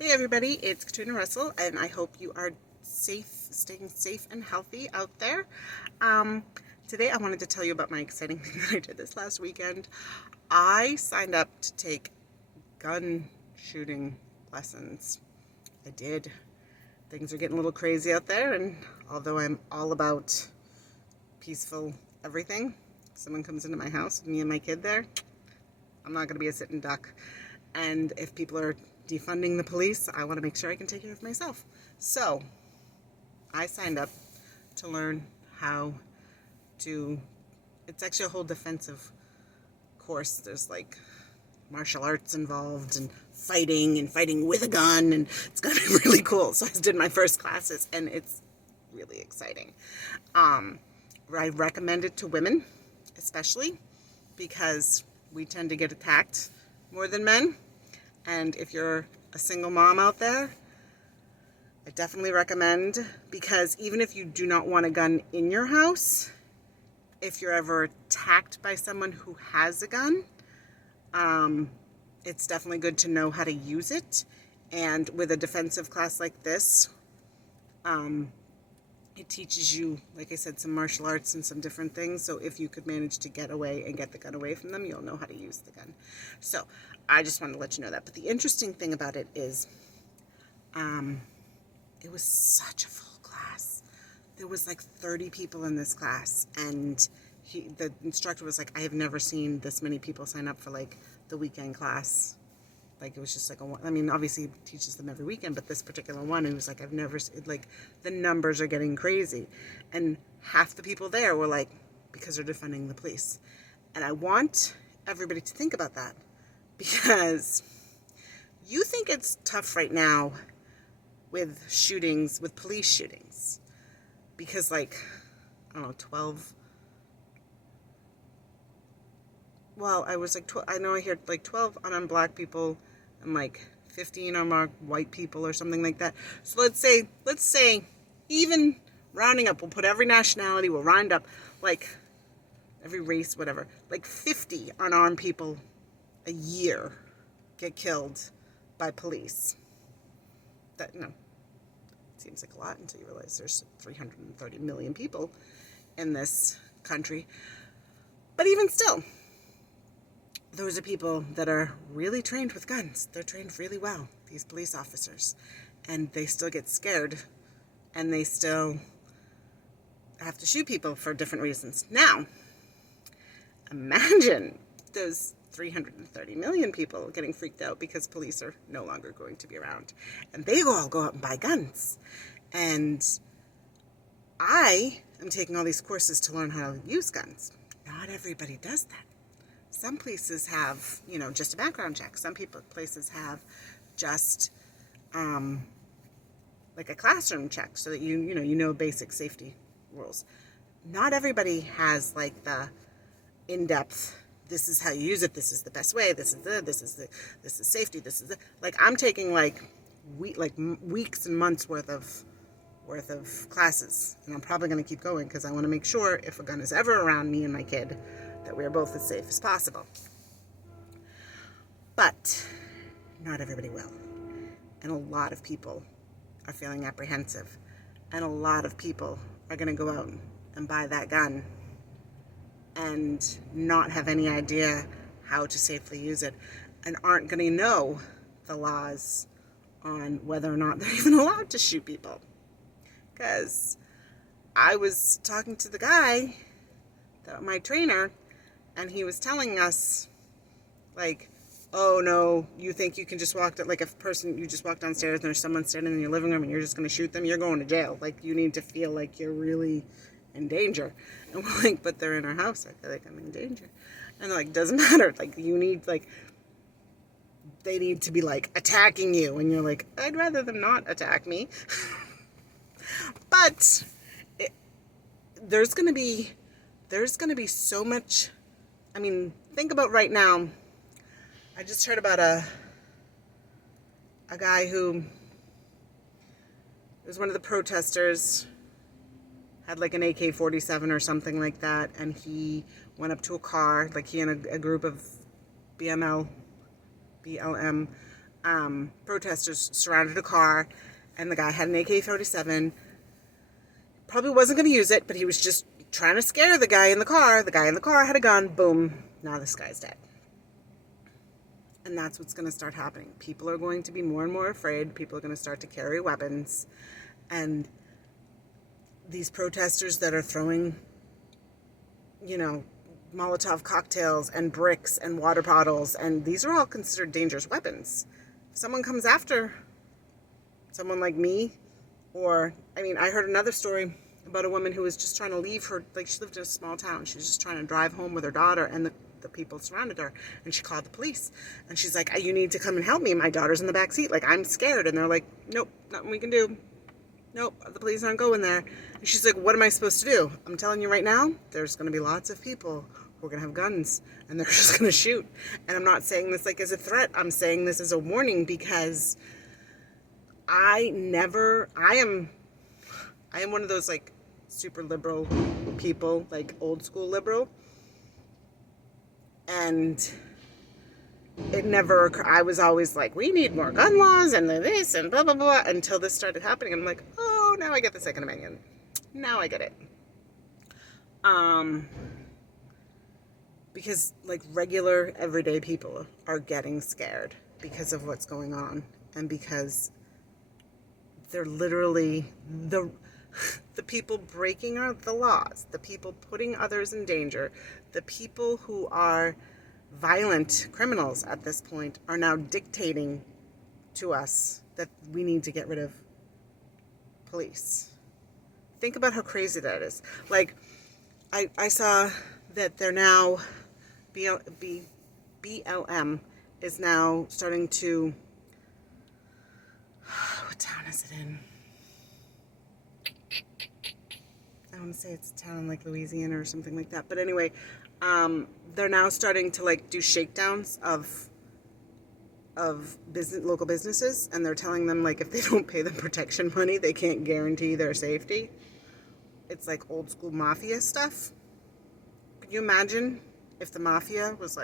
Hey everybody, it's Katrina Russell, and I hope you are staying safe and healthy out there. Um, Today I wanted to tell you about my exciting thing that I did this last weekend. I signed up to take gun shooting lessons. I did. Things are getting a little crazy out there, and although I'm all about peaceful everything, someone comes into my house with me and my kid there, I'm not going to be a sitting duck. And if people are defunding the police, I want to make sure I can take care of myself. So I signed up to learn how to, it's actually a whole defensive course. There's like martial arts involved and fighting with a gun, and it's going to be really cool. So I did my first classes, and it's really exciting. Um, I recommend it to women, especially because we tend to get attacked more than men. And if you're a single mom out there, I definitely recommend, because even if you do not want a gun in your house, if you're ever attacked by someone who has a gun, it's definitely good to know how to use it. And with a defensive class like this, it teaches you, like I said, some martial arts and some different things. So if you could manage to get away and get the gun away from them, you'll know how to use the gun. So I just wanted to let you know that. But the interesting thing about it is, it was such a full class. There was like 30 people in this class, and the instructor was like, I have never seen this many people sign up for like the weekend class. Like, it was just like I mean, obviously he teaches them every weekend, but this particular one, he was like, I've never, like, the numbers are getting crazy. And half the people there were like, because they're defunding the police. And I want everybody to think about that, because you think it's tough right now with shootings, with police shootings, because like, I don't know, 12, well, I was like 12, I know I hear like 12 unarmed black people and like 15 unarmed white people or something like that. So let's say even rounding up, we'll put every nationality, we'll round up, like every race, whatever, like 50 unarmed people a year get killed by police. That, no, seems like a lot until you realize there's 330 million people in this country. But even still, those are people that are really trained with guns. They're trained really well, these police officers. And they still get scared, and they still have to shoot people for different reasons. Now, imagine those 330 million people getting freaked out because police are no longer going to be around. And they all go out and buy guns. And I am taking all these courses to learn how to use guns. Not everybody does that. Some places have, just a background check. Some places have just like a classroom check, so that you know basic safety rules. Not everybody has like the in-depth, this is how you use it, this is the best way, this is safety, this is the, like, I'm taking like weeks and months worth of classes, and I'm probably going to keep going, because I want to make sure if a gun is ever around me and my kid, that we are both as safe as possible. But not everybody will. And a lot of people are feeling apprehensive. And a lot of people are going to go out and buy that gun and not have any idea how to safely use it, and aren't going to know the laws on whether or not they're even allowed to shoot people. Because I was talking to the guy, my trainer, and he was telling us, like, oh no, you think you can just walk, like, if a person, you just walk downstairs and there's someone standing in your living room and you're just going to shoot them, you're going to jail. Like, you need to feel like you're really in danger. And we're like, but they're in our house, I feel like I'm in danger. And they're like, doesn't matter, like, you need, like, they need to be like attacking you, and you're like, I'd rather them not attack me. But there's gonna be so much. I mean, think about right now. I just heard about a guy who was one of the protesters, had like an AK-47 or something like that, and he went up to a car, like he and a group of BLM protesters surrounded a car, and the guy had an AK-47. Probably wasn't going to use it, but he was just trying to scare the guy in the car. The guy in the car had a gun. Boom. Now this guy's dead. And that's what's going to start happening. People are going to be more and more afraid. People are going to start to carry weapons. And these protesters that are throwing, Molotov cocktails and bricks and water bottles, and these are all considered dangerous weapons. If someone comes after someone like me, I heard another story about a woman who was just trying to leave she lived in a small town. She was just trying to drive home with her daughter, and the people surrounded her, and she called the police. And she's like, you need to come and help me. My daughter's in the back seat. I'm scared. And they're like, nope, nothing we can do. Nope, the police aren't going there. And she's like, what am I supposed to do? I'm telling you right now, there's going to be lots of people who are going to have guns, and they're just going to shoot. And I'm not saying this as a threat. I'm saying this as a warning, because I am one of those super liberal people, old school liberal. And it never occurred. I was always like, we need more gun laws and this and blah, blah, blah, until this started happening. And I'm like, oh, now I get the Second Amendment. Now I get it. Because regular everyday people are getting scared because of what's going on, and because they're literally the people breaking the laws, the people putting others in danger, the people who are violent criminals at this point are now dictating to us that we need to get rid of police. Think about how crazy that is. I saw that they're now, BLM is now starting to, what town is it in? I want to say it's a town in Louisiana or something like that. But anyway, they're now starting to do shakedowns of local businesses, and they're telling them if they don't pay them protection money, they can't guarantee their safety. It's old school mafia stuff. Can you imagine if the mafia was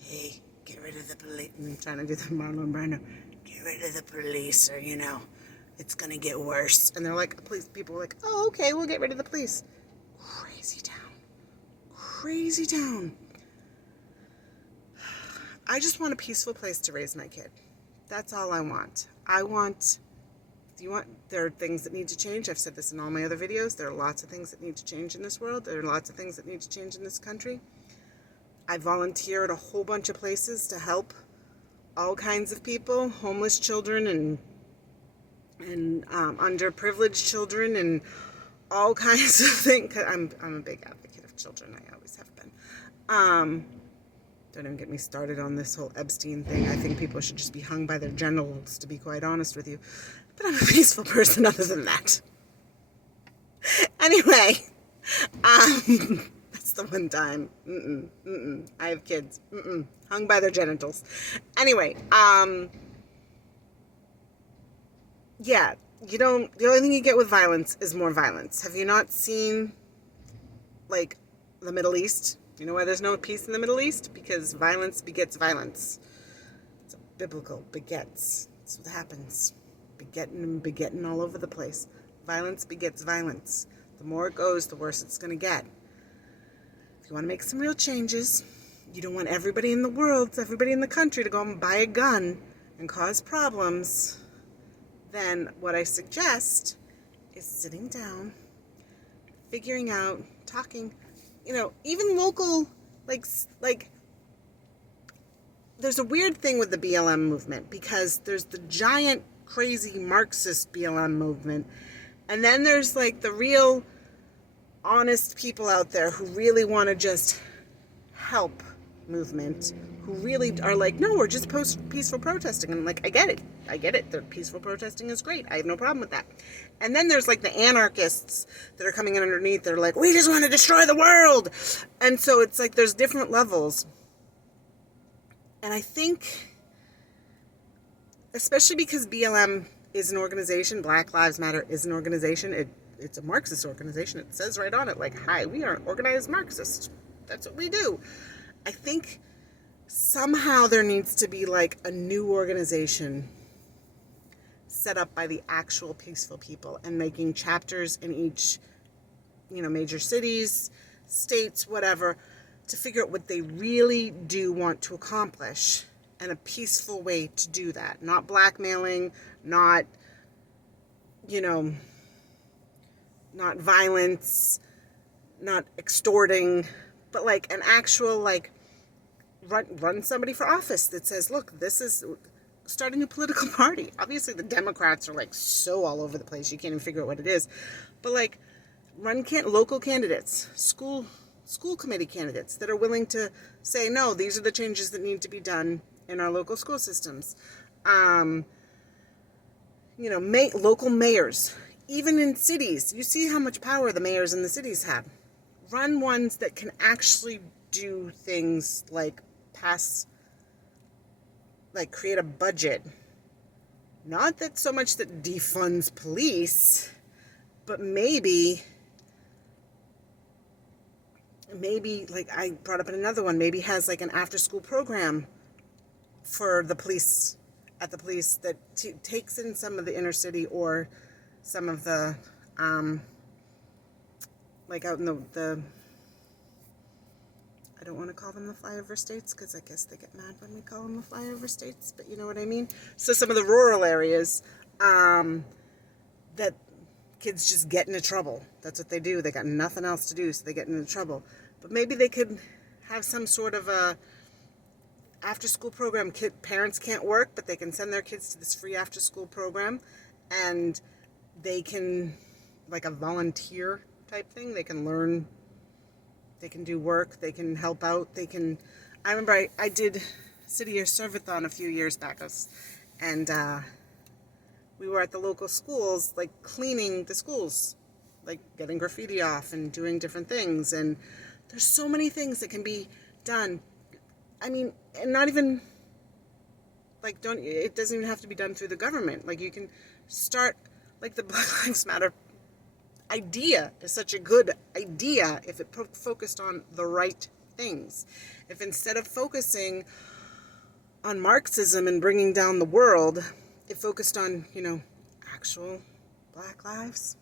hey, get rid of the police? I'm trying to do the Marlon Brando. Get rid of the police, or it's gonna get worse. And they're police people are oh, okay, we'll get rid of the police. Crazy town. I just want a peaceful place to raise my kid. That's all I want. There are things that need to change. I've said this in all my other videos. There are lots of things that need to change in this world. There are lots of things that need to change in this country. I volunteer at a whole bunch of places to help all kinds of people, homeless children and underprivileged children and all kinds of things. I'm a big advocate of children. I always have been. Don't even get me started on this whole Epstein thing. I think people should just be hung by their genitals, to be quite honest with you. But I'm a peaceful person other than that. Anyway, that's the one time. I have kids. Hung by their genitals. Anyway, yeah, the only thing you get with violence is more violence. Have you not seen, the Middle East? Do you know why there's no peace in the Middle East? Because violence begets violence. It's biblical, begets. That's what happens. Begetting all over the place. Violence begets violence. The more it goes, the worse it's going to get. If you want to make some real changes, you don't want everybody in the world, everybody in the country to go and buy a gun and cause problems, then what I suggest is sitting down, figuring out, talking, even local, there's a weird thing with the BLM movement, because there's the giant, crazy Marxist BLM movement, and then there's the real honest people out there who really want to just help movement, who really are no, we're just peaceful protesting. And I get it. The peaceful protesting is great. I have no problem with that. And then there's the anarchists that are coming in underneath. They're we just want to destroy the world. And so it's there's different levels. And I think, especially because BLM is an organization, Black Lives Matter is an organization, it's a Marxist organization. It says right on it, hi, we are organized Marxists. That's what we do. I think somehow there needs to be like a new organization set up by the actual peaceful people, and making chapters in each, major cities, states, whatever, to figure out what they really do want to accomplish and a peaceful way to do that. Not blackmailing, not, not violence, not extorting, but like an actual, like, run somebody for office that says, look, this is, start a new political party. Obviously the Democrats are like so all over the place, you can't even figure out what it is. But like, run local candidates, school committee candidates that are willing to say, no, these are the changes that need to be done in our local school systems. Local mayors, even in cities, you see how much power the mayors in the cities have. Run ones that can actually do things like create a budget. Not that so much that defunds police, but maybe, like I brought up in another one, maybe has like an after-school program for the police, that takes in some of the inner city, or some of the, like out in the I don't want to call them the flyover states, because I guess they get mad when we call them the flyover states, but you know what I mean? So some of the rural areas, that kids just get into trouble. That's what they do. They got nothing else to do, so they get into trouble. But maybe they could have some sort of a after-school program. Parents can't work, but they can send their kids to this free after-school program, and they can, like a volunteer type thing, they can learn, they can do work, they can help out, I remember I did City Year Serve-a-thon a few years back, and we were at the local schools, like cleaning the schools, like getting graffiti off and doing different things, and there's so many things that can be done. I mean, and not even, like, it doesn't even have to be done through the government. Like, you can start, like, the Black Lives Matter idea is such a good idea if it focused on the right things. If instead of focusing on Marxism and bringing down the world, it focused on, actual black lives.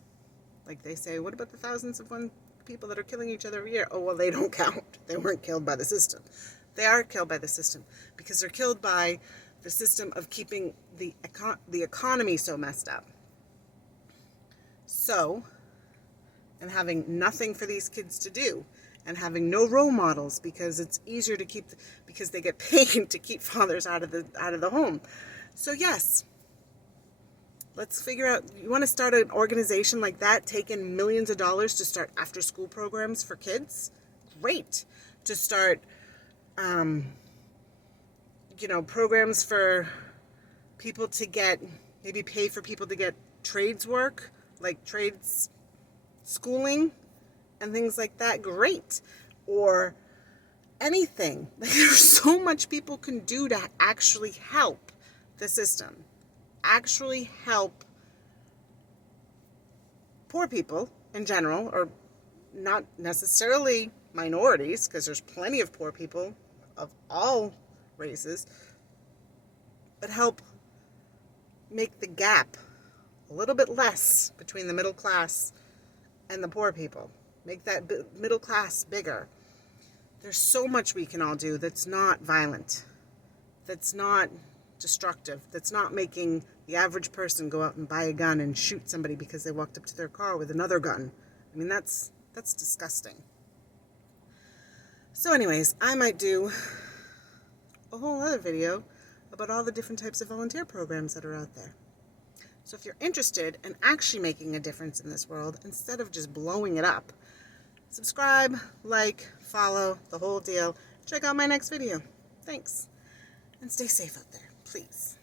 Like they say, what about the thousands of people that are killing each other every year? Oh, well, they don't count. They weren't killed by the system. They are killed by the system, because they're killed by the system of keeping the economy so messed up. So, and having nothing for these kids to do, and having no role models, because it's easier to because they get paid to keep fathers out of the home. So yes, let's figure out, you want to start an organization like that, take in millions of dollars to start after school programs for kids? Great. To start, programs for people to maybe pay for people to get trades work, like trades schooling and things like that, great. Or anything. There's so much people can do to actually help the system, actually help poor people in general, or not necessarily minorities, because there's plenty of poor people of all races, but help make the gap a little bit less between the middle class and the poor people. Make that middle class bigger. There's so much we can all do that's not violent, that's not destructive, that's not making the average person go out and buy a gun and shoot somebody because they walked up to their car with another gun. I mean, that's disgusting. So anyways, I might do a whole other video about all the different types of volunteer programs that are out there. So if you're interested in actually making a difference in this world, instead of just blowing it up, subscribe, like, follow, the whole deal. Check out my next video. Thanks. And stay safe out there, please.